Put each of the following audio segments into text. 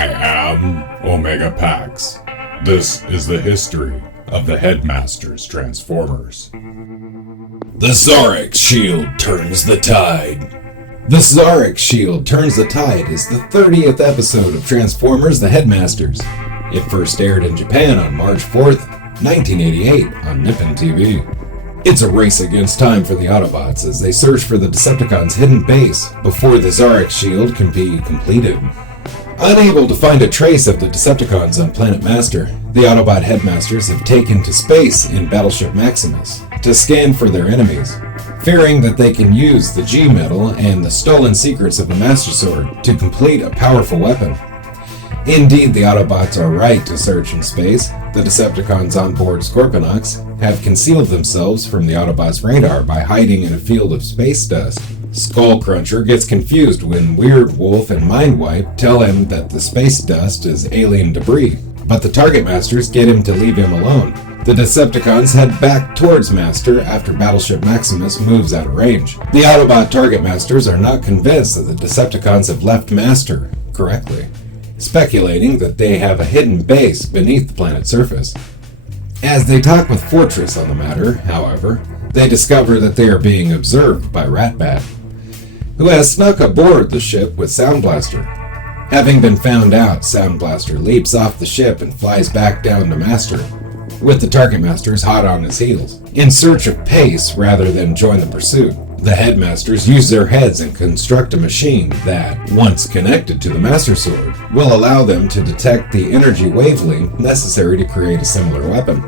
I am Omega Pax. This is the history of the Headmasters Transformers. The Zarak shield turns the tide. The Zarak shield turns the tide is the 30th episode of Transformers: The Headmasters. It first aired in Japan on March 4th, 1988 on Nippon TV. It's a race against time for the Autobots as they search for the Decepticons' hidden base before the Zarak shield can be completed. Unable to find a trace of the Decepticons on Planet Master, the Autobot Headmasters have taken to space in Battleship Maximus to scan for their enemies, fearing that they can use the G-Metal and the stolen secrets of the Master Sword to complete a powerful weapon. Indeed, the Autobots are right to search in space. The Decepticons on board Scorponoks have concealed themselves from the Autobots' radar by hiding in a field of space dust. Skullcruncher gets confused when Weirdwolf and Mindwipe tell him that the space dust is alien debris, but the Targetmasters get him to leave him alone. The Decepticons head back towards Master after Battleship Maximus moves out of range. The Autobot Targetmasters are not convinced that the Decepticons have left Master correctly, speculating that they have a hidden base beneath the planet's surface. As they talk with Fortress on the matter, however, they discover that they are being observed by Ratbat, who has snuck aboard the ship with Sound Blaster. Having been found out, Sound Blaster leaps off the ship and flies back down to Master, with the Targetmasters hot on his heels, in search of pace rather than join the pursuit. The Headmasters use their heads and construct a machine that, once connected to the Master Sword, will allow them to detect the energy wavelength necessary to create a similar weapon.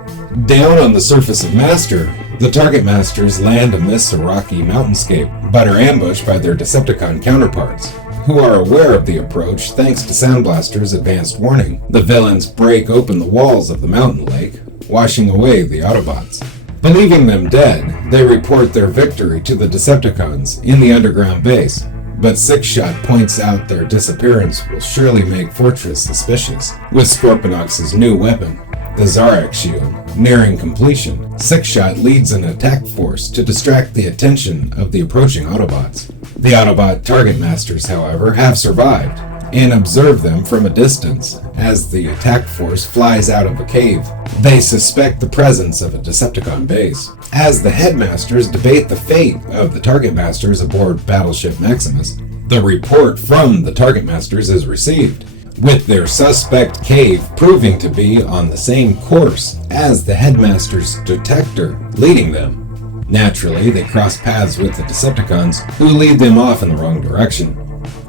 Down on the surface of Master, the Targetmasters land amidst a rocky mountainscape, but are ambushed by their Decepticon counterparts, who are aware of the approach thanks to Sound Blaster's advanced warning. The villains break open the walls of the mountain lake, washing away the Autobots. Believing them dead, they report their victory to the Decepticons in the underground base, but Six-Shot points out their disappearance will surely make Fortress suspicious. With Scorponok's new weapon, the Zarak shield, nearing completion, Six-Shot leads an attack force to distract the attention of the approaching Autobots. The Autobot Targetmasters, however, have survived, and observe them from a distance as the attack force flies out of a cave. They suspect the presence of a Decepticon base. As the Headmasters debate the fate of the Targetmasters aboard Battleship Maximus, the report from the Targetmasters is received, with their suspect cave proving to be on the same course as the Headmasters' detector leading them. Naturally, they cross paths with the Decepticons, who lead them off in the wrong direction.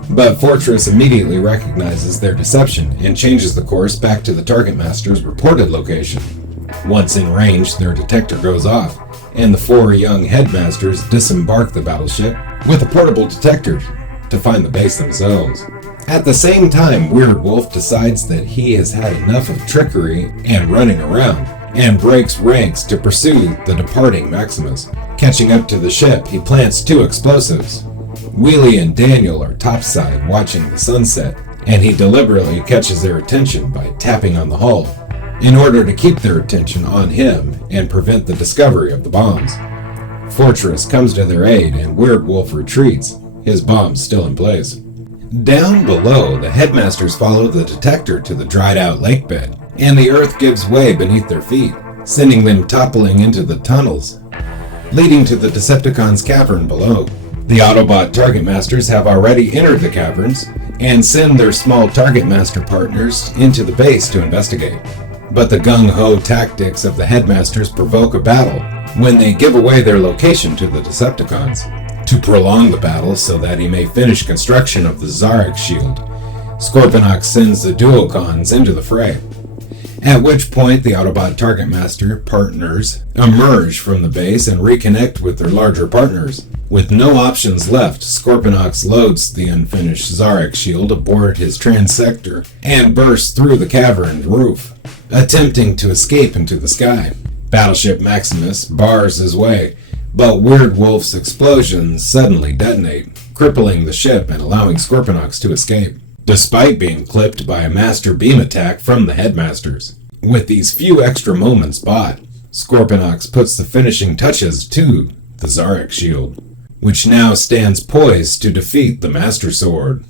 But Fortress immediately recognizes their deception and changes the course back to the Targetmasters' reported location. Once in range, their detector goes off, and the four young Headmasters disembark the battleship with a portable detector to find the base themselves. At the same time, Weirdwolf decides that he has had enough of trickery and running around, and breaks ranks to pursue the departing Maximus. Catching up to the ship, he plants two explosives. Wheelie and Daniel are topside watching the sunset, and he deliberately catches their attention by tapping on the hull, in order to keep their attention on him and prevent the discovery of the bombs. Fortress comes to their aid and Weirdwolf retreats, his bombs still in place. Down below, the Headmasters follow the detector to the dried-out lake bed, and the earth gives way beneath their feet, sending them toppling into the tunnels, leading to the Decepticons' cavern below. The Autobot Targetmasters have already entered the caverns and send their small Targetmaster partners into the base to investigate. But the gung-ho tactics of the Headmasters provoke a battle when they give away their location to the Decepticons. To prolong the battle so that he may finish construction of the Zarak shield, Scorponok sends the Duocons into the fray. At which point the Autobot Targetmaster partners emerge from the base and reconnect with their larger partners. With no options left, Scorponok loads the unfinished Zarak shield aboard his transector and bursts through the cavern roof, attempting to escape into the sky. Battleship Maximus bars his way, but Weirdwolf's explosions suddenly detonate, crippling the ship and allowing Scorponok to escape, despite being clipped by a master beam attack from the Headmasters. With these few extra moments bought, Scorponok puts the finishing touches to the Zarak shield, which now stands poised to defeat the Master Sword.